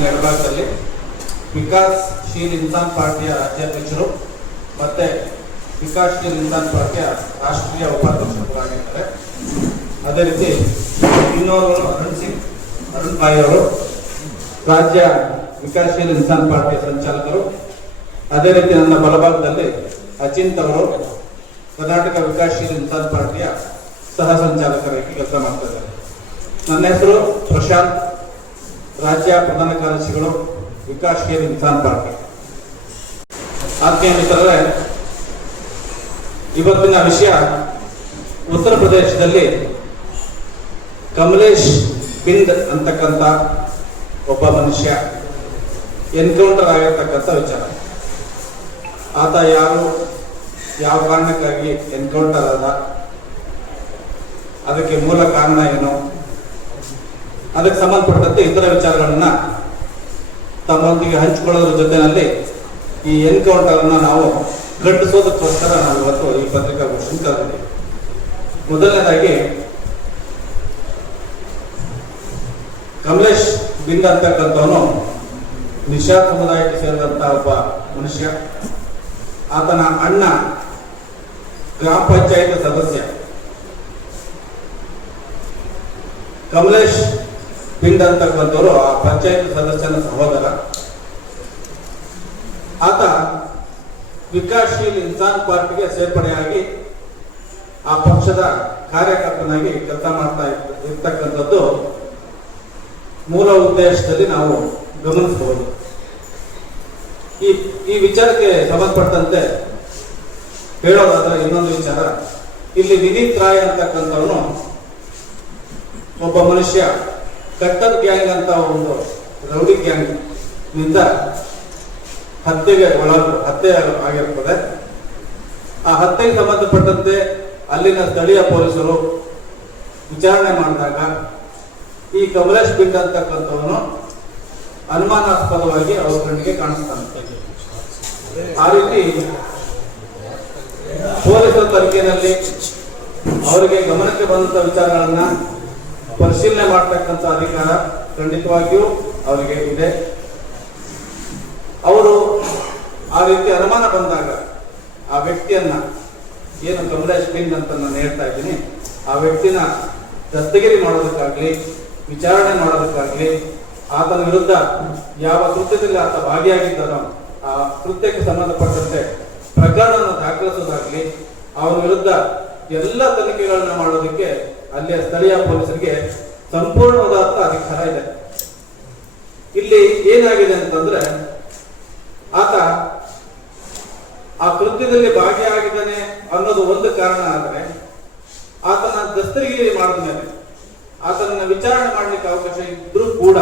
ನನ್ನ ಎಡಭಾಗದಲ್ಲಿ ವಿಕಾಸಶೀಲ್ ಇನ್ಸಾನ್ ಪಾರ್ಟಿಯ ರಾಜ್ಯಾಧ್ಯಕ್ಷರು ಮತ್ತೆ ವಿಕಾಸಶೀಲ್ ಇನ್ಸಾನ್ ಪಾರ್ಟಿಯ ರಾಷ್ಟ್ರೀಯ ಉಪಾಧ್ಯಕ್ಷರಾಗಿದ್ದಾರೆ. ಅದೇ ರೀತಿ ಇನ್ನೋರ್ವರು ಅರುಣ್ ಭಾಯ್ ಅವರು ರಾಜ್ಯ ವಿಕಾಸಶೀಲ್ ಇನ್ಸಾನ್ ಪಾರ್ಟಿಯ ಸಂಚಾಲಕರು. ಅದೇ ರೀತಿ ನನ್ನ ಬಲಭಾಗದಲ್ಲಿ ಅಚಿಂತ್ ಅವರು ಕರ್ನಾಟಕ ವಿಕಾಸಶೀಲ್ ಇನ್ಸಾನ್ ಪಾರ್ಟಿಯ ಸಹ ಸಂಚಾಲಕರಾಗಿ ಕೆಲಸ ಮಾಡ್ತಾ ಇದ್ದಾರೆ. ನನ್ನ ಹೆಸರು ಪ್ರಶಾಂತ್, ರಾಜ್ಯ ಪ್ರಧಾನ ಕಾರ್ಯದರ್ಶಿಗಳು ವಿಕಾಸಶೀಲ್ ಇನ್ಸಾನ್ ಪಾರ್ಟಿ. ಆತ್ಮೀಯ ಮಿತ್ರರೇ, ಇವತ್ತಿನ ವಿಷಯ ಉತ್ತರ ಪ್ರದೇಶದಲ್ಲಿ ಕಮಲೇಶ್ ಬಿಂದ್ ಅಂತಕ್ಕಂಥ ಒಬ್ಬ ಮನುಷ್ಯ ಎನ್ಕೌಂಟರ್ ಆಗಿರ್ತಕ್ಕಂಥ ವಿಚಾರ. ಆತ ಯಾರು, ಯಾವ ಕಾರಣಕ್ಕಾಗಿ ಎನ್ಕೌಂಟರ್ ಆದ, ಅದಕ್ಕೆ ಮೂಲ ಕಾರಣ ಏನು, ಅದಕ್ಕೆ ಸಂಬಂಧಪಟ್ಟಂತೆ ಇತರ ವಿಚಾರಗಳನ್ನ ತಮ್ಮೊಂದಿಗೆ ಹಂಚಿಕೊಳ್ಳೋದ್ರ ಜೊತೆಯಲ್ಲಿ ಈ ಎನ್ಕೌಂಟರ್ ಅನ್ನ ನಾವು ಖಂಡಿಸೋದಕ್ಕೋಸ್ಕರ ನಾವು ಇವತ್ತು ಈ ಪತ್ರಿಕಾಗೋಷ್ಠಿ ಕರೆದಿದ್ದೀವಿ. ಮೊದಲನೇದಾಗಿ ಕಮಲೇಶ್ ಬಿಂದ್ ಅಂತಕ್ಕಂಥವನು ನಿಶಾ ಸಮುದಾಯಕ್ಕೆ ಸೇರಿದಂತಹ ಒಬ್ಬ ಮನುಷ್ಯ. ಆತನ ಅಣ್ಣ ಗ್ರಾಮ ಪಂಚಾಯತ್ ಸದಸ್ಯ. ಕಮಲೇಶ್ ಬಿಂದ್ ಅಂತಕ್ಕಂಥವರು ಆ ಪಂಚಾಯತ್ ಸದಸ್ಯನ ಸಹೋದರ. ಆತ ವಿಕಾಸಶೀಲ್ ಇನ್ಸಾನ್ ಪಾರ್ಟಿಗೆ ಸೇರ್ಪಡೆಯಾಗಿ ಆ ಪಕ್ಷದ ಕಾರ್ಯಕರ್ತನಾಗಿ ಕೆಲಸ ಮಾಡ್ತಾ ಇರ್ತಕ್ಕಂಥದ್ದು ಮೂಲ ಉದ್ದೇಶದಲ್ಲಿ ನಾವು ಗಮನಿಸಬಹುದು. ಈ ವಿಚಾರಕ್ಕೆ ಸಂಬಂಧಪಟ್ಟಂತೆ ಹೇಳೋದಾದ್ರೆ ಇನ್ನೊಂದು ವಿಚಾರ, ಇಲ್ಲಿ ವಿನೀತ್ ರಾಯ್ ಅಂತಕ್ಕಂಥವನು ಒಬ್ಬ ಮನುಷ್ಯ ಕಟ್ಟರ್ ಗ್ಯಾಂಗ್ ಅಂತ ಒಂದು ರೌಡಿ ಗ್ಯಾಂಗ್ ನಿಂದ ಹತ್ಯೆ ಆಗಿರ್ತದೆ. ಆ ಹತ್ಯೆಗೆ ಸಂಬಂಧಪಟ್ಟಂತೆ ಅಲ್ಲಿನ ಸ್ಥಳೀಯ ಪೊಲೀಸರು ವಿಚಾರಣೆ ಮಾಡಿದಾಗ ಈ ಕಮಲೇಶ್ ಬಿಂದ್ ಅಂತಕ್ಕಂಥವನು ಅನುಮಾನಾಸ್ಪದವಾಗಿ ಅವ್ರ ಕಣ್ಣಿಗೆ ಕಾಣಿಸ್ತಾನೆ. ಆ ರೀತಿ ಪೊಲೀಸರ ತನಿಖೆಯಲ್ಲಿ ಅವರಿಗೆ ಗಮನಕ್ಕೆ ಬಂದಂತ ವಿಚಾರಗಳನ್ನ ಪರಿಶೀಲನೆ ಮಾಡತಕ್ಕಂಥ ಅಧಿಕಾರ ಖಂಡಿತವಾಗಿಯೂ ಅವರಿಗೆ ಇದೆ. ಅವರು ಆ ರೀತಿ ಅನುಮಾನ ಬಂದಾಗ ಆ ವ್ಯಕ್ತಿಯನ್ನ, ಏನು ಕಮಲೇಶ್ ಬಿಂದ್ ಅಂತ ನಾನು ಹೇಳ್ತಾ ಇದ್ದೀನಿ, ಆ ವ್ಯಕ್ತಿನ ದಸ್ತಗಿರಿ ಮಾಡೋದಕ್ಕಾಗ್ಲಿ, ವಿಚಾರಣೆ ಮಾಡೋದಕ್ಕಾಗ್ಲಿ, ಆತನ ವಿರುದ್ಧ ಯಾವ ಕೃತ್ಯದಲ್ಲಿ ಆತ ಭಾಗಿಯಾಗಿದ್ದಾನೋ ಆ ಕೃತ್ಯಕ್ಕೆ ಸಂಬಂಧಪಟ್ಟಂತೆ ಪ್ರಕರಣವನ್ನು ದಾಖಲಿಸೋದಾಗ್ಲಿ, ಅವನ ವಿರುದ್ಧ ಎಲ್ಲ ತನಿಖೆಗಳನ್ನ ಮಾಡೋದಕ್ಕೆ ಅಲ್ಲಿಯ ಸ್ಥಳೀಯ ಪೊಲೀಸರಿಗೆ ಸಂಪೂರ್ಣವಾದ ಅಧಿಕಾರ ಇದೆ. ಇಲ್ಲಿ ಏನಾಗಿದೆ ಅಂತಂದ್ರೆ, ಆತ ಆ ಕೃತ್ಯದಲ್ಲಿ ಭಾಗಿಯಾಗಿದ್ದಾನೆ ಅನ್ನೋದು ಒಂದು ಕಾರಣ ಆದರೆ, ಆತನ ದಸ್ತಗಿರಿ ಮಾಡಿದ ಮೇಲೆ ಆತನನ್ನ ವಿಚಾರಣೆ ಮಾಡಲಿಕ್ಕೆ ಅವಕಾಶ ಇದ್ರೂ ಕೂಡ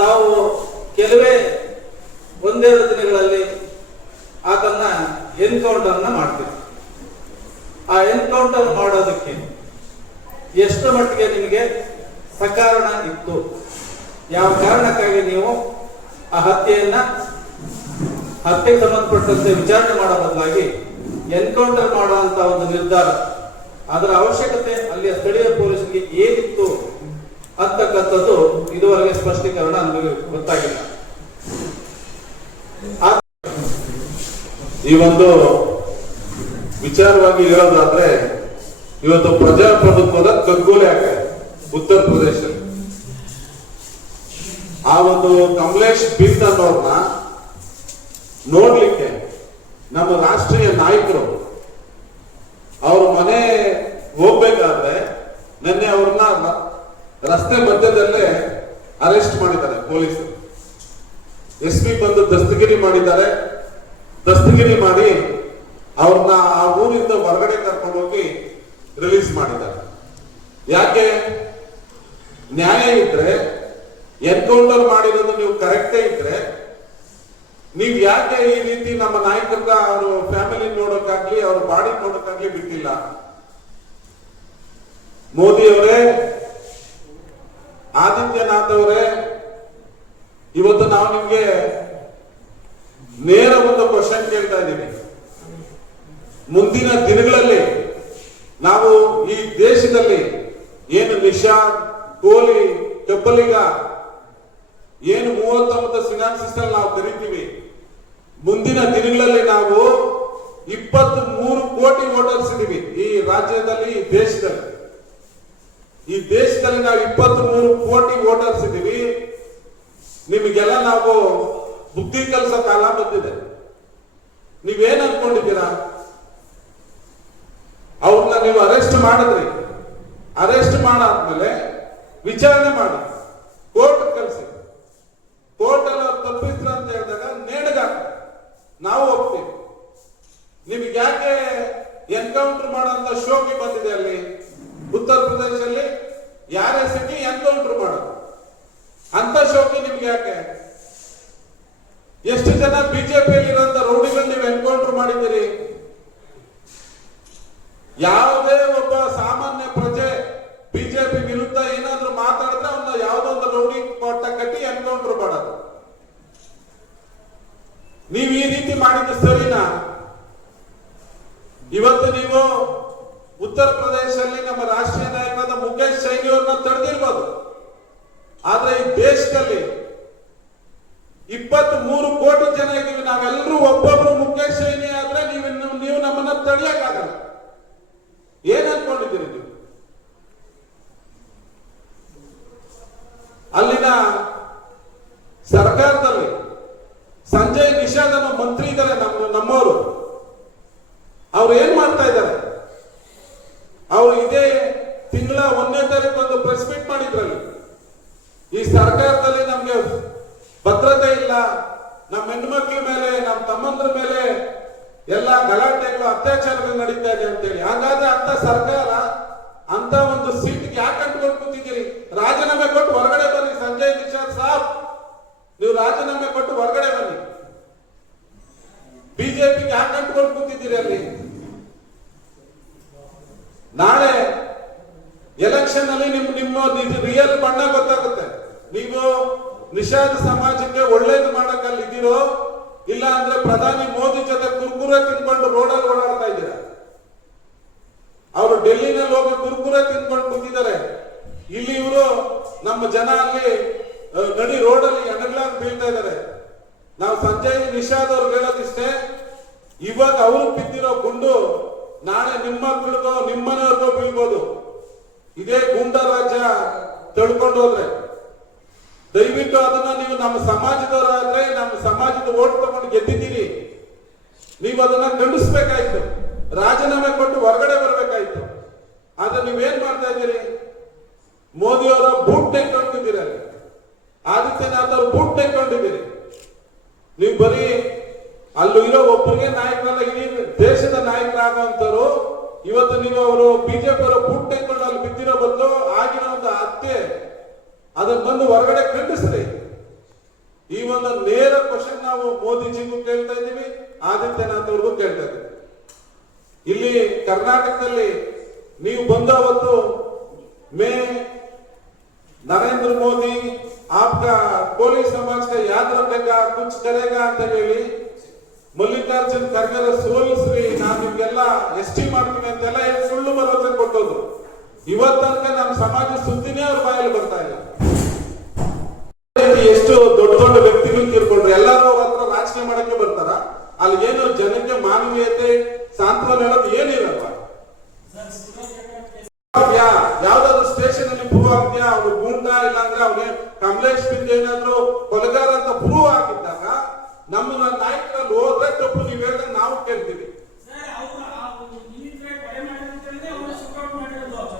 ತಾವು ಕೆಲವೇ ಒಂದೆರಡು ದಿನಗಳಲ್ಲಿ ಆತನ ಎನ್ಕೌಂಟರ್ನ ಮಾಡ್ತೀವಿ. ಆ ಎನ್ಕೌಂಟರ್ ಮಾಡೋದಕ್ಕೆ ಎಷ್ಟು ಮಟ್ಟಿಗೆ ನಿಮಗೆ ಸಕಾರಣ ಇತ್ತು, ಯಾವ ಕಾರಣಕ್ಕಾಗಿ ನೀವು ಆ ಹತ್ಯೆಗೆ ಸಂಬಂಧಪಟ್ಟಂತೆ ವಿಚಾರಣೆ ಮಾಡೋ ಬದಲಾಗಿ ಎನ್ಕೌಂಟರ್ ಮಾಡುವಂತ ಒಂದು ನಿರ್ಧಾರ, ಅದರ ಅವಶ್ಯಕತೆ ಅಲ್ಲಿಯ ಸ್ಥಳೀಯ ಪೊಲೀಸರಿಗೆ ಏನಿತ್ತು ಅಂತಕ್ಕಂಥದ್ದು ಇದುವರೆಗೆ ಸ್ಪಷ್ಟೀಕರಣ ನಮಗೆ ಗೊತ್ತಾಗಿಲ್ಲ. ಈ ಒಂದು ವಿಚಾರವಾಗಿ ಹೇಳೋದಾದ್ರೆ, ಇವತ್ತು ಪ್ರಜಾಪ್ರಭುತ್ವದ ಕಗ್ಗೊಲೆ ಆಗಿದೆ ಉತ್ತರ ಪ್ರದೇಶದಲ್ಲಿ. ಆ ಒಂದು ಕಮಲೇಶ್ ಬಿಂದ್ ಅನ್ನೋರ್ನ ನೋಡ್ಲಿಕ್ಕೆ ನಮ್ಮ ರಾಷ್ಟ್ರೀಯ ನಾಯಕರು ಅವ್ರ ಮನೆ ಹೋಗ್ಬೇಕಾದ್ರೆ ನಿನ್ನೆ ಅವ್ರನ್ನ ರಸ್ತೆ ಮಧ್ಯದಲ್ಲೇ ಅರೆಸ್ಟ್ ಮಾಡಿದ್ದಾರೆ ಪೊಲೀಸರು. SP ಬಂದು ದಸ್ತಗಿರಿ ಮಾಡಿದ್ದಾರೆ. ದಸ್ತಗಿರಿ ಮಾಡಿ ಅವ್ರನ್ನ ಆ ಊರಿಂದ ಹೊರಗಡೆ ಕರ್ಕೊಂಡು ಹೋಗಿ ರಿಲೀಸ್ ಮಾಡಿದ್ದಾರೆ. ಯಾಕೆ? ನ್ಯಾಯ ಇದ್ರೆ, ಎನ್ಕೌಂಟರ್ ಮಾಡಿರೋದು ನೀವು ಕರೆಕ್ಟೇ ಇದ್ರೆ, ನೀವ್ ಯಾಕೆ ಈ ರೀತಿ ನಮ್ಮ ನಾಯಕರ ಅವರು ಫ್ಯಾಮಿಲಿ ನೋಡೋಕ್ಕಾಗ್ಲಿ, ಅವ್ರ ಬಾಡಿ ನೋಡೋಕ್ಕಾಗ್ಲಿ ಬಿಟ್ಟಿಲ್ಲ? ಮೋದಿ ಅವರೇ, ಆದಿತ್ಯನಾಥ್ ಅವರೇ, ಇವತ್ತು ನಾವು ನಿಮ್ಗೆ ನೇರ ಒಂದು ಕ್ವಶನ್ ಕೇಳ್ತಾ ಇದ್ದೀವಿ. ಮುಂದಿನ ದಿನಗಳಲ್ಲಿ ನಾವು ಈ ದೇಶದಲ್ಲಿ ಏನು ನಿಶಾ, ಕೋಲಿ, ಕಬ್ಬಲಿಗ ಏನು 39 ಸಿನಾಪ್ಸಿಸ್ ಅಲ್ಲಿ ನಾವು ಕರಿತೀವಿ, ಮುಂದಿನ ದಿನಗಳಲ್ಲಿ ನಾವು 23 ಕೋಟಿ ವೋಟರ್ಸ್ ಇದೀವಿ ಈ ರಾಜ್ಯದಲ್ಲಿ, ಈ ದೇಶದಲ್ಲಿ ನಾವು 23 ಕೋಟಿ ವೋಟರ್ಸ್ ಇದೀವಿ. ನಿಮಗೆಲ್ಲ ನಾವು ಬುದ್ಧಿ ಕಲಿಸೋ ಕಾಲ ಬಂದಿದೆ. ನೀವೇನ್ ಅನ್ಕೊಂಡಿದ್ದೀರಾ? ಅವ್ರನ್ನ ನೀವು ಅರೆಸ್ಟ್ ಮಾಡಿದ್ರಿ, ಅರೆಸ್ಟ್ ಮಾಡಾದ್ಮೇಲೆ ವಿಚಾರಣೆ ಮಾಡಿ ಕೋರ್ಟ್ ಕಳಿಸಿ, ಕೋರ್ಟ್ ಅಲ್ಲಿ ಅವ್ರು ತಪ್ಪಿಸ್ರ ಅಂತ ಹೇಳಿದಾಗ ನೇಣಗ ನಾವು ಹೋಗ್ತೀವಿ. ನಿಮ್ಗೆ ಯಾಕೆ ಎನ್ಕೌಂಟರ್ ಮಾಡೋಂತ ಶೋಕಿ ಬಂದಿದೆ ಅಲ್ಲಿ ಉತ್ತರ ಪ್ರದೇಶದಲ್ಲಿ? ಯಾರೇ ಸಿಕ್ಕಿ ಎನ್ಕೌಂಟರ್ ಮಾಡೋದು ಅಂತ ಶೋಕಿ ನಿಮ್ಗೆ ಯಾಕೆ? ಎಷ್ಟು ಜನ ಬಿಜೆಪಿಯಲ್ಲಿ ಇರುವಂತ ರೌಡಿಗಳು ನೀವು ಎನ್ಕೌಂಟರ್ ಮಾಡಿದ್ದೀರಿ? ಯಾವುದೇ ಒಬ್ಬ ಸಾಮಾನ್ಯ ಪ್ರಜೆ ಬಿಜೆಪಿ ವಿರುದ್ಧ ಏನಾದ್ರೂ ಮಾತಾಡಿದ್ರೆ ಅವನ್ನ ಯಾವುದೋ ಒಂದು ರೌಡಿ ಪಟ್ಟ ಕಟ್ಟಿ ಎನ್ಕೌಂಟರ್ ಮಾಡೋದು. ನೀವು ಈ ರೀತಿ ಮಾಡಿದ್ದು ಸರಿನಾ? ಇವತ್ತು ನೀವು ಉತ್ತರ ಪ್ರದೇಶದಲ್ಲಿ ನಮ್ಮ ರಾಷ್ಟ್ರೀಯ ನಾಯಕರಾದ ಮುಖೇಶ್ ಸೈನಿ ಅವ್ರನ್ನ ತಡೆದಿರ್ಬೋದು, ಆದ್ರೆ ಈ ದೇಶದಲ್ಲಿ 23 ಕೋಟಿ ಜನ ಇದೀವಿ. ನಾವೆಲ್ಲರೂ ಒಬ್ಬೊಬ್ರು ಮುಖೇಶ್ ಸೈನಿ ಆದ್ರೆ ನೀವು ನಮ್ಮನ್ನ ತಡೆಯಕ್ಕಾಗಲ್ಲ. ಏನ್ ಅನ್ಕೊಂಡಿದ್ದೀರಿ ನೀವು? ಅಲ್ಲಿನ ಸರ್ಕಾರದಲ್ಲಿ ಸಂಜಯ್ ನಿಷಾದ್ ಅನ್ನೋ ಮಂತ್ರಿ ಇದ್ದಾರೆ, ನಮ್ಮವರು. ಅವ್ರು ಏನ್ ಮಾಡ್ತಾ ಇದ್ದಾರೆ? ಅವರು ಇದೇ ತಿಂಗಳ 1ನೇ ತಾರೀಕು ಒಂದು ಪ್ರೆಸ್ ಮೀಟ್ ಮಾಡಿದ್ರಲ್ಲಿ, ಈ ಸರ್ಕಾರದಲ್ಲಿ ನಮ್ಗೆ ಭದ್ರತೆ ಇಲ್ಲ, ನಮ್ಮ ಹೆಣ್ಮಕ್ಳ ಮೇಲೆ, ನಮ್ಮ ತಮ್ಮಂದ್ರ ಮೇಲೆ ಎಲ್ಲ ಗಲಾಟೆಗಳು, ಅತ್ಯಾಚಾರಗಳು ನಡೀತಾ ಇದೆ ಅಂತೇಳಿ. ಹಾಗಾದ್ರೆ ಅಂತ ಸರ್ಕಾರ ಅಂತ ಒಂದು ಸೀಟ್ಗೆ ಯಾಕೆ ಅಂಟ್ಕೊಂಡು ಕೂತಿದ್ದೀರಿ? ರಾಜೀನಾಮೆ ಕೊಟ್ಟು ಹೊರಗಡೆ ಬನ್ನಿ. ಸಂಜಯ್ ನಿಷಾದ್ ಸಾಬ್, ನೀವು ರಾಜೀನಾಮೆ ಕೊಟ್ಟು ಹೊರಗಡೆ ಬನ್ನಿ. ಬಿಜೆಪಿಗೆ ಯಾಕೆ ಅಂಟ್ಕೊಂಡು ಕೂತಿದ್ದೀರಿ ಅಲ್ಲಿ? ನಾಳೆ ಎಲೆಕ್ಷನ್ ಅಲ್ಲಿ ನಿಮ್ಮ ರಿಯಲ್ ಬಣ್ಣ ಗೊತ್ತಾಗುತ್ತೆ. ನೀವು ನಿಷಾದ್ ಸಮಾಜಕ್ಕೆ ಒಳ್ಳೇದು ಮಾಡಕ್ಕಲ್ಲಿ ಇದ್ದೀರೋ, ಇಲ್ಲ ಅಂದ್ರೆ ಪ್ರಧಾನಿ ಮೋದಿ ಜೊತೆ ಕುರ್ಕುರೆ ತಿನ್ಕೊಂಡು ರೋಡಲ್ಲಿ ಓಡಾಡ್ತಾ ಇದ್ದೀರಾ. ಅವರು ಡೆಲ್ಲಿನಲ್ಲಿ ಹೋಗಿ ಕುರ್ಕುರೆ ತಿನ್ಕೊಂಡು ಕೂತಿದ್ದಾರೆ. ಇಲ್ಲಿ ಇವರು ನಮ್ಮ ಜನ ಅಲ್ಲಿ ನಡಿ ರೋಡಲ್ಲಿ ಎಣಗ್ಲಾಗಿ ಬೀಳ್ತಾ ಇದ್ದಾರೆ. ನಾವು ಸಂಜಯ್ ನಿಷಾದ್ ಅವ್ರಿಗೆ ಹೇಳೋದಿಷ್ಟೇ, ಇವಾಗ ಅವರು ಬಿದ್ದಿರೋ ಗುಂಡು ನಾಳೆ ನಿಮ್ಮ ಮಕ್ಕಳಿಗೋ ನಿಮ್ಮನೆಯವ್ರಿಗೋ ಬೀಳ್ಬೋದು. ಇದೇ ಗೂಂಡಾ ರಾಜ್ಯ ತಳ್ಕೊಂಡು ಹೋದ್ರೆ ದಯವಿಟ್ಟು ಅದನ್ನ ನೀವು ನಮ್ಮ ಸಮಾಜದವರಾದ್ರೆ, ನಮ್ಮ ಸಮಾಜದ ಓಟ್ ತಗೊಂಡು ಗೆದ್ದಿದ್ದೀರಿ, ನೀವು ಅದನ್ನ ಖಂಡಿಸ್ಬೇಕಾಯ್ತು, ರಾಜೀನಾಮೆ ಕೊಟ್ಟು ಹೊರಗಡೆ ಬರ್ಬೇಕಾಯ್ತು. ಆದ್ರೆ ನೀವೇನ್ ಮಾಡ್ತಾ ಇದ್ದೀರಿ? ಮೋದಿ ಅವರ ಬೂಟ್ ತೆಗೆದುಕೊಂಡಿದ್ದೀರಿ, ಆದಿತ್ಯನಾಥ್ ಅವ್ರ ಬೂಟ್ ತೆಗೆದುಕೊಂಡಿದ್ದೀರಿ. ನೀವು ಬರೀ ಅಲ್ಲೂ ಇರೋ ಒಬ್ಬರಿಗೆ ನಾಯಕರಲ್ಲ, ಇಡೀ ದೇಶದ ನಾಯಕರಾಗುವಂತರು. ಇವತ್ತು ನೀವು ಅವರು ಬಿಜೆಪಿ ಅವರ ಬೂಟ್ ತೆಗೆದುಕೊಂಡು ಅಲ್ಲಿ ಬಿದ್ದಿರೋ ಬದಲು ಆಗಿರೋ ಒಂದು ಹತ್ಯೆ ಅದನ್ನ ಬಂದು ಹೊರಗಡೆ ಖಂಡಿಸ್ರಿ. ಈ ಒಂದು ನೇರ ಕ್ವಶನ್ ನಾವು ಮೋದಿಜಿಗೂ ಕೇಳ್ತಾ ಇದ್ದೀವಿ, ಆದಿತ್ಯನಾಥ್ ಅವ್ರಿಗೂ ಕೇಳ್ತಾ ಇದ್ದೀವಿ. ಇಲ್ಲಿ ಕರ್ನಾಟಕದಲ್ಲಿ ನೀವು ಬಂದ ಅವತ್ತು ಮೇ ನರೇಂದ್ರ ಮೋದಿ आपका कोली समाज का याद रखेगा, कुछ करेगा ಅಂತ ಹೇಳಿ ಮಲ್ಲಿಕಾರ್ಜುನ್ ಖರ್ಗೆ ಸೋಲಿಸ್ರಿ, ನಾನು ನಿಮ್ಗೆಲ್ಲ ಎಸ್ಟಿ ಮಾಡ್ತೀನಿ ಅಂತೆಲ್ಲ ಸುಳ್ಳು ಭರವಸೆ ಕೊಟ್ಟೋದು. ಇವತ್ತನಕ ನಮ್ಮ ಸಮಾಜ ಸುದ್ದಿನೇ ಅವ್ರ ಬಾಯಲ್ಲಿ ಬರ್ತಾ ಇಲ್ಲ. ಎಷ್ಟು ದೊಡ್ಡ ದೊಡ್ಡ ವ್ಯಕ್ತಿಗಳು ತೀರ್ಕೊಂಡ್ರು, ಎಲ್ಲರೂ ಅವ್ರ ಹತ್ರ ರಾಜಕೀಯ ಮಾಡಕ್ಕೆ ಬರ್ತಾರ. ಅಲ್ಲಿ ಏನು ಜನಕ್ಕೆ ಮಾನವೀಯತೆ ಸಾಂತ್ವನ ಹೇಳೋದು ಏನಿರಲ್ಲ. ಯಾವ್ದಾದ್ರು ಸ್ಟೇಷನ್ ಅಲ್ಲಿ ಪ್ರೂವ್ ಆಗ್ತೀಯಾ ಅವ್ರು ಗೂಂಡ, ಇಲ್ಲ ಅಂದ್ರೆ ಅವ್ನೇ ಕಮಲೇಶ್ ಬಿಂದ್ ಏನಾದ್ರು ಕೊಲೆಗಾರ ಅಂತ ಪ್ರೂವ್ ಆಗಿದ್ದಾಗ ನಮ್ಮ ನಾಯಕರಲ್ಲಿ ಹೋದ್ರೆ ತಪ್ಪು ನೀವು ಹೇಳಿದ್ರೆ ನಾವು ಕೇಳ್ತೀವಿ.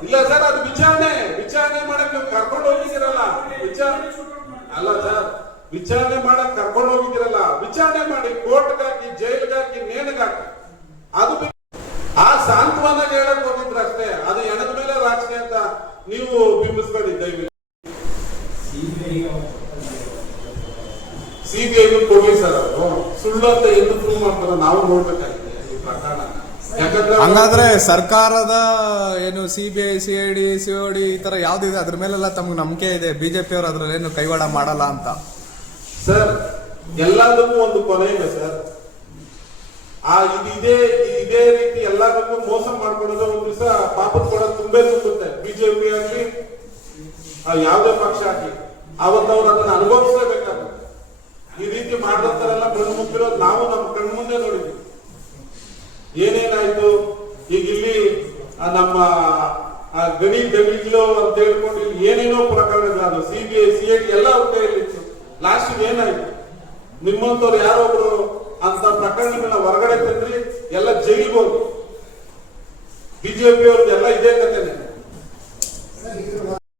ಇಲ್ಲ ಸರ್, ಅದು ವಿಚಾರಣೆ ಮಾಡಕ್ ಕರ್ಕೊಂಡು ಹೋಗಿದ್ದೀರಲ್ಲ, ಅಲ್ಲ ಸರ್, ವಿಚಾರಣೆ ಮಾಡಕ್ ಕರ್ಕೊಂಡು ಹೋಗಿದ್ದೀರಲ್ಲ, ವಿಚಾರಣೆ ಮಾಡಿ ಕೋರ್ಟ್ಗೆ ಹಾಕಿ, ಜೈಲ್ಗೆ ಹಾಕಿ, ನೇಣಿಗೆ ಹಾಕಿ, ಅದು ಆ ಸಾಂತ್ವನ ಹೇಳಕ್ ಹೋಗಿದ್ರು ಅಷ್ಟೇ. ಅದು ಎಣದ ಮೇಲೆ ರಾಜಕೀಯ ಅಂತ ನೀವು ಬಿಂಬಿಸ್ಬೇಡಿ ದಯವಿಟ್ಟು. ಸಿಬಿಐಗೂ ಕೊಡ್ಲಿ ಸರ್, ಅವರು ಸುಳ್ಳು ಅಂತ ಎಂದು ಪ್ರೂವ್ ಮಾಡ್ತಾರ ನಾವು ನೋಡ್ಬೇಕಾಗಿದೆ ಈ ಪ್ರಕರಣ. ಯಾಕಂದ್ರೆ ಹಂಗಾದ್ರೆ ಸರ್ಕಾರದ ಏನು ಸಿಬಿಐ, ಸಿಐಡಿ, ಸಿಒಡಿ ಈ ತರ ಯಾವ್ದಿದೆ ಅದ್ರ ಮೇಲೆಲ್ಲ ತಮ್ಗೆ ನಂಬಿಕೆ ಇದೆ, ಬಿಜೆಪಿ ಅವರು ಅದ್ರಲ್ಲಿ ಏನು ಕೈವಾಡ ಮಾಡಲ್ಲ ಅಂತ? ಸರ್, ಎಲ್ಲದಕ್ಕೂ ಒಂದು ಕೊನೆ ಇದೆ ಸರ್. ಇದೇ ರೀತಿ ಎಲ್ಲದಕ್ಕೂ ಮೋಸ ಮಾಡ್ಕೊಡೋದು ಒಂದ್ ದಿವಸ ಪಾಪದ ಕೊಡೋದು ತುಂಬುತ್ತೆ. ಬಿಜೆಪಿ ಆಗ್ಲಿ, ಯಾವುದೇ ಪಕ್ಷ ಆಗ್ಲಿ, ಅವತ್ತವ್ರು ಅದನ್ನ ಅನುಭವಿಸಲೇಬೇಕಾಗುತ್ತೆ. ಈ ರೀತಿ ಮಾಡಿರ್ತಾರಲ್ಲ ಕಣ್ಣು ಮುಚ್ಚಿರೋದು ನಾವು ನಮ್ಮ ಕಣ್ಣು ಮುಂದೆ ನೋಡಿದ್ವಿ. ಏನೇನಾಯ್ತು ಈಗ ಇಲ್ಲಿ ನಮ್ಮ ಗಣಿ ದಗಿಲು ಅಂತ ಹೇಳ್ಕೊಂಡು ಇಲ್ಲಿ ಏನೇನೋ ಪ್ರಕರಣಗಳು CBI CID ಎಲ್ಲ ಅವ್ರ ಕೈಯಲ್ಲಿತ್ತು. ಲಾಸ್ಟ್ ಏನಾಯ್ತು? ನಿಮ್ಮಂತವ್ರು ಯಾರೊಬ್ರು ಅಂತ ಪ್ರಕರಣಗಳನ್ನ ಹೊರಗಡೆ ತಂದ್ರಿ, ಎಲ್ಲ ಜೈಲಿಗೆ ಹೋಗಿ. ಬಿಜೆಪಿ ಅವ್ರದ್ದೆಲ್ಲ ಇದೇ ಕಥೆನೆ.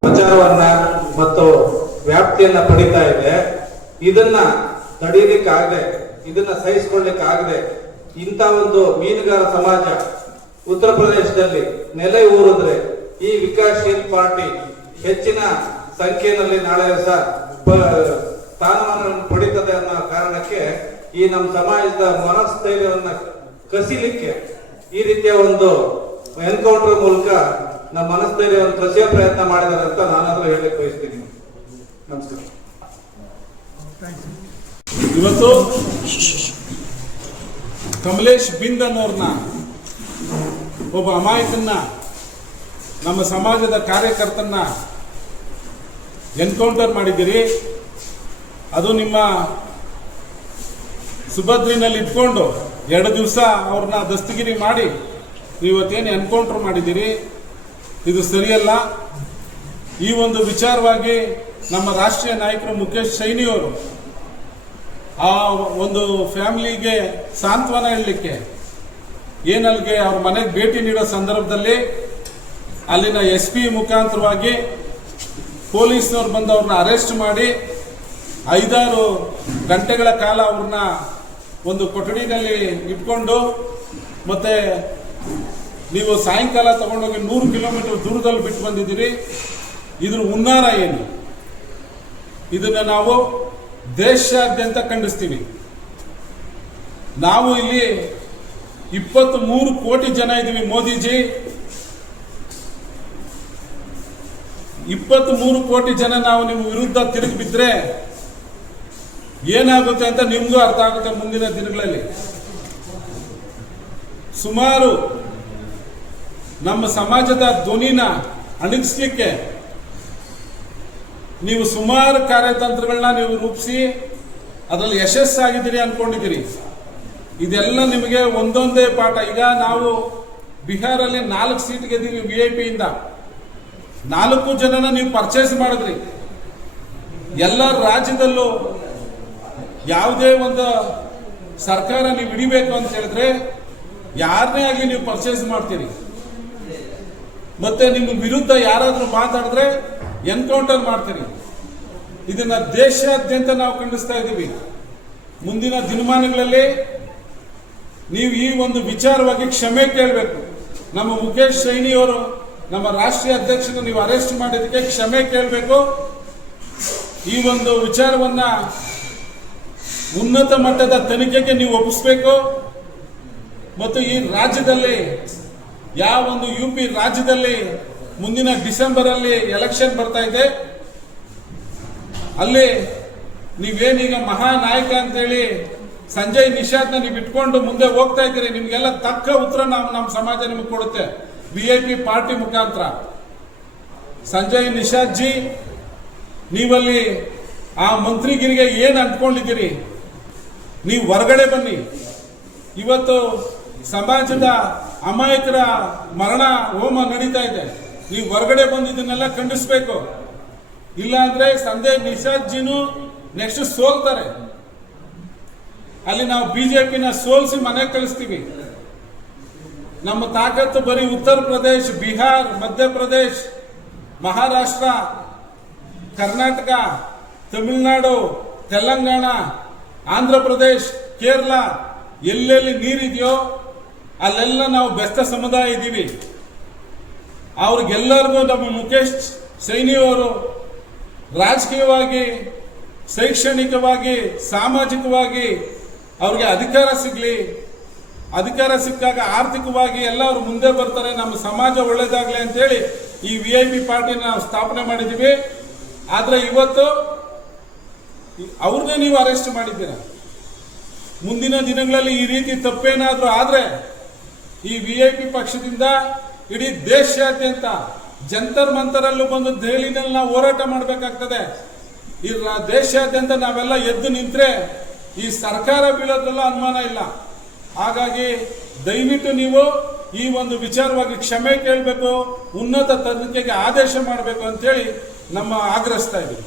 ಪ್ರಚಾರವನ್ನ ಮತ್ತು ವ್ಯಾಪ್ತಿಯನ್ನ ಪಡಿತಾ ಇದೆ. ಇದನ್ನ ತಡೆಯಲಿಕ್ಕಾಗದೆ, ಇದನ್ನ ಸಹಿಸಿಕೊಳ್ಳಿಕ್ಕಾಗದೆ ಇಂಥ ಒಂದು ಮೀನುಗಾರ ಸಮಾಜ ಉತ್ತರ ಪ್ರದೇಶದಲ್ಲಿ ನೆಲೆ ಊರಿದ್ರೆ ಈ ವಿಕಾಸಶೀಲ್ ಪಾರ್ಟಿ ಹೆಚ್ಚಿನ ಸಂಖ್ಯೆಯಲ್ಲಿ ನಾಳೆ ದಿವಸ ಸ್ಥಾನಮಾನವನ್ನು ಪಡಿತದೆ ಅನ್ನೋ ಕಾರಣಕ್ಕೆ ಈ ನಮ್ಮ ಸಮಾಜದ ಮನಸ್ಥೈರ್ಯವನ್ನ ಕಸಿಲಿಕ್ಕೆ ಈ ರೀತಿಯ ಒಂದು ಎನ್ಕೌಂಟರ್ ಮೂಲಕ ನಮ್ಮ ಮನಸ್ಥೈರ್ಯವನ್ನು ಕಸಿಯೋ ಪ್ರಯತ್ನ ಮಾಡಿದ್ದಾರೆ ಅಂತ ನಾನಾದ್ರೂ ಹೇಳಲಿಕ್ಕೆ ಬಯಸ್ತೀನಿ. ನಮಸ್ಕಾರ. ಇವತ್ತು ಕಮಲೇಶ್ ಬಿಂದ್ ಅನ್ನೋರ್ನ, ಒಬ್ಬ ಅಮಾಯಕನ್ನ, ನಮ್ಮ ಸಮಾಜದ ಕಾರ್ಯಕರ್ತನ್ನ ಎನ್ಕೌಂಟರ್ ಮಾಡಿದ್ದೀರಿ. ಅದು ನಿಮ್ಮ ಸುಭದ್ರಿನಲ್ಲಿ ಇಟ್ಕೊಂಡು 2 ದಿವಸ ಅವ್ರನ್ನ ದಸ್ತಗಿರಿ ಮಾಡಿ ಇವತ್ತೇನು ಎನ್ಕೌಂಟರ್ ಮಾಡಿದ್ದೀರಿ, ಇದು ಸರಿಯಲ್ಲ. ಈ ಒಂದು ವಿಚಾರವಾಗಿ ನಮ್ಮ ರಾಷ್ಟ್ರೀಯ ನಾಯಕರು ಮುಖೇಶ್ ಸೈನಿ ಅವರು ಆ ಒಂದು ಫ್ಯಾಮಿಲಿಗೆ ಸಾಂತ್ವನ ಹೇಳಲಿಕ್ಕೆ ಏನಲ್ಲಿಗೆ ಅವ್ರ ಮನೆಗೆ ಭೇಟಿ ನೀಡೋ ಸಂದರ್ಭದಲ್ಲಿ ಅಲ್ಲಿನ SP ಮುಖಾಂತರವಾಗಿ ಪೊಲೀಸ್ನವ್ರು ಬಂದು ಅವ್ರನ್ನ ಅರೆಸ್ಟ್ ಮಾಡಿ 5-6 ಗಂಟೆಗಳ ಕಾಲ ಅವ್ರನ್ನ ಒಂದು ಕೊಠಡಿನಲ್ಲಿ ಇಟ್ಕೊಂಡು, ಮತ್ತೆ ನೀವು ಸಾಯಂಕಾಲ ತಗೊಂಡೋಗಿ 100 ಕಿಲೋಮೀಟರ್ ದೂರದಲ್ಲಿ ಬಿಟ್ಟು ಬಂದಿದ್ದೀರಿ. ಇದ್ರ ಹುನ್ನಾರ ಏನು? ಇದನ್ನ ನಾವು ದೇಶಾದ್ಯಂತ ಖಂಡಿಸ್ತೀವಿ. ನಾವು ಇಲ್ಲಿ 23 ಕೋಟಿ ಜನ ಇದ್ದೀವಿ. ಮೋದಿಜಿ 23 ಕೋಟಿ ಜನ ನಾವು ನಿಮ್ಮ ವಿರುದ್ಧ ತಿರುಗಿ ಬಿದ್ರೆ ಏನಾಗುತ್ತೆ ಅಂತ ನಿಮ್ಗೂ ಅರ್ಥ ಆಗುತ್ತೆ ಮುಂದಿನ ದಿನಗಳಲ್ಲಿ. ಸುಮಾರು ನಮ್ಮ ಸಮಾಜದ ಧ್ವನಿನ ಅಣಗಿಸ್ಲಿಕ್ಕೆ ನೀವು ಸುಮಾರು ಕಾರ್ಯತಂತ್ರಗಳನ್ನ ನೀವು ರೂಪಿಸಿ ಅದರಲ್ಲಿ ಯಶಸ್ಸಾಗಿದ್ದೀರಿ ಅನ್ಕೊಂಡಿದ್ದೀರಿ. ಇದೆಲ್ಲ ನಿಮಗೆ ಒಂದೊಂದೇ ಪಾಠ. ಈಗ ನಾವು ಬಿಹಾರಲ್ಲಿ 4 ಸೀಟ್ ಗೆದ್ದೀವಿ VIP ಇಂದ. 4 ಜನನ ನೀವು ಪರ್ಚೇಸ್ ಮಾಡಿದ್ರಿ. ಎಲ್ಲ ರಾಜ್ಯದಲ್ಲೂ ಯಾವುದೇ ಒಂದು ಸರ್ಕಾರ ನೀವು ಹಿಡಿಬೇಕು ಅಂತ ಹೇಳಿದ್ರೆ ಯಾರನ್ನೇ ಆಗಲಿ ನೀವು ಪರ್ಚೇಸ್ ಮಾಡ್ತೀರಿ. ಮತ್ತೆ ನಿಮ್ಮ ವಿರುದ್ಧ ಯಾರಾದ್ರೂ ಮಾತಾಡಿದ್ರೆ ಎನ್ಕೌಂಟರ್ ಮಾಡ್ತೀರಿ. ಇದನ್ನ ದೇಶಾದ್ಯಂತ ನಾವು ಖಂಡಿಸ್ತಾ ಇದ್ದೀವಿ. ಮುಂದಿನ ದಿನಮಾನಗಳಲ್ಲಿ ನೀವು ಈ ಒಂದು ವಿಚಾರವಾಗಿ ಕ್ಷಮೆ ಕೇಳಬೇಕು. ನಮ್ಮ ಮುಖೇಶ್ ಸೈನಿ ಅವರು, ನಮ್ಮ ರಾಷ್ಟ್ರೀಯ ಅಧ್ಯಕ್ಷರು, ನೀವು ಅರೆಸ್ಟ್ ಮಾಡಿದ್ದಕ್ಕೆ ಕ್ಷಮೆ ಕೇಳಬೇಕು. ಈ ಒಂದು ವಿಚಾರವನ್ನ ಉನ್ನತ ಮಟ್ಟದ ತನಿಖೆಗೆ ನೀವು ಒಪ್ಪಿಸಬೇಕು. ಮತ್ತು ಈ ರಾಜ್ಯದಲ್ಲಿ ಯಾವ ಒಂದು UP ರಾಜ್ಯದಲ್ಲಿ ಮುಂದಿನ ಡಿಸೆಂಬರ್ ಅಲ್ಲಿ ಎಲೆಕ್ಷನ್ ಬರ್ತಾ ಇದೆ, ಅಲ್ಲಿ ನೀವೇನೀಗ ಮಹಾನಾಯಕ ಅಂತೇಳಿ ಸಂಜಯ್ ನಿಷಾದ್ನ ನೀವು ಇಟ್ಕೊಂಡು ಮುಂದೆ ಹೋಗ್ತಾ ಇದ್ದೀರಿ. ನಿಮ್ಗೆಲ್ಲ ತಕ್ಕ ಉತ್ತರ ನಮ್ಮ ಸಮಾಜ ನಿಮಗೆ ಕೊಡುತ್ತೆ VIP ಪಾರ್ಟಿ ಮುಖಾಂತರ. ಸಂಜಯ್ ನಿಷಾದ್ ಜಿ, ನೀವಲ್ಲಿ ಆ ಮಂತ್ರಿಗಿರಿಗೆ ಏನ್ ಅಂಟ್ಕೊಂಡಿದ್ದೀರಿ? ನೀವು ಹೊರಗಡೆ ಬನ್ನಿ. ಇವತ್ತು ಸಮಾಜದ ಅಮಾಯಕರ ಮರಣ ಹೋಮ ನಡೀತಾ ಇದೆ. ನೀವು ಹೊರಗಡೆ ಬಂದಿದ್ದನ್ನೆಲ್ಲ ಖಂಡಿಸ್ಬೇಕು. ಇಲ್ಲ ಅಂದ್ರೆ ಸಂಜಯ್ ನಿಷಾದ್ ಜಿನು ನೆಕ್ಸ್ಟ್ ಸೋಲ್ತಾರೆ. ಅಲ್ಲಿ ನಾವು BJPನ ಸೋಲಿಸಿ ಮನೆಗೆ ಕಳಿಸ್ತೀವಿ. ನಮ್ಮ ತಾಕತ್ತು ಬರೀ ಉತ್ತರ ಪ್ರದೇಶ್, ಬಿಹಾರ್, ಮಧ್ಯಪ್ರದೇಶ್, ಮಹಾರಾಷ್ಟ್ರ, ಕರ್ನಾಟಕ, ತಮಿಳುನಾಡು, ತೆಲಂಗಾಣ, ಆಂಧ್ರ ಪ್ರದೇಶ್, ಕೇರಳ, ಎಲ್ಲೆಲ್ಲಿ ನೀರಿದೆಯೋ ಅಲ್ಲೆಲ್ಲ ನಾವು ಬೆಸ್ತ ಸಮುದಾಯ ಇದ್ದೀವಿ. ಅವ್ರಿಗೆಲ್ಲರಿಗೂ ನಮ್ಮ ಮುಖೇಶ್ ಸೈನಿ ಅವರು ರಾಜಕೀಯವಾಗಿ, ಶೈಕ್ಷಣಿಕವಾಗಿ, ಸಾಮಾಜಿಕವಾಗಿ ಅವ್ರಿಗೆ ಅಧಿಕಾರ ಸಿಗ್ಲಿ. ಅಧಿಕಾರ ಸಿಕ್ಕಾಗ ಆರ್ಥಿಕವಾಗಿ ಎಲ್ಲ ಅವ್ರು ಮುಂದೆ ಬರ್ತಾರೆ, ನಮ್ಮ ಸಮಾಜ ಒಳ್ಳೇದಾಗ್ಲಿ ಅಂತೇಳಿ ಈ VIP ಪಾರ್ಟಿನ ನಾವು ಸ್ಥಾಪನೆ ಮಾಡಿದ್ದೀವಿ. ಆದ್ರೆ ಇವತ್ತು ಅವ್ರನ್ನೇ ನೀವು ಅರೆಸ್ಟ್ ಮಾಡಿದ್ದೀರ. ಮುಂದಿನ ದಿನಗಳಲ್ಲಿ ಈ ರೀತಿ ತಪ್ಪೇನಾದ್ರೂ ಆದ್ರೆ ಈ VIP ಪಕ್ಷದಿಂದ ಇಡೀ ದೇಶಾದ್ಯಂತ ಜಂತರ್ ಮಂತರಲ್ಲೂ ಬಂದು ದೆಹಲಿನಲ್ಲಿ ನಾವು ಹೋರಾಟ ಮಾಡಬೇಕಾಗ್ತದೆ. ಈ ದೇಶಾದ್ಯಂತ ನಾವೆಲ್ಲ ಎದ್ದು ನಿಂತ್ರೆ ಈ ಸರ್ಕಾರ ಬೀಳೋದ್ರಲ್ಲ ಅನುಮಾನ ಇಲ್ಲ. ಹಾಗಾಗಿ ದಯವಿಟ್ಟು ನೀವು ಈ ಒಂದು ವಿಚಾರವಾಗಿ ಕ್ಷಮೆ ಕೇಳಬೇಕು, ಉನ್ನತ ತನಿಖೆಗೆ ಆದೇಶ ಮಾಡಬೇಕು ಅಂತೇಳಿ ನಮ್ಮ ಆಗ್ರಹಿಸ್ತಾ ಇದ್ದೀವಿ.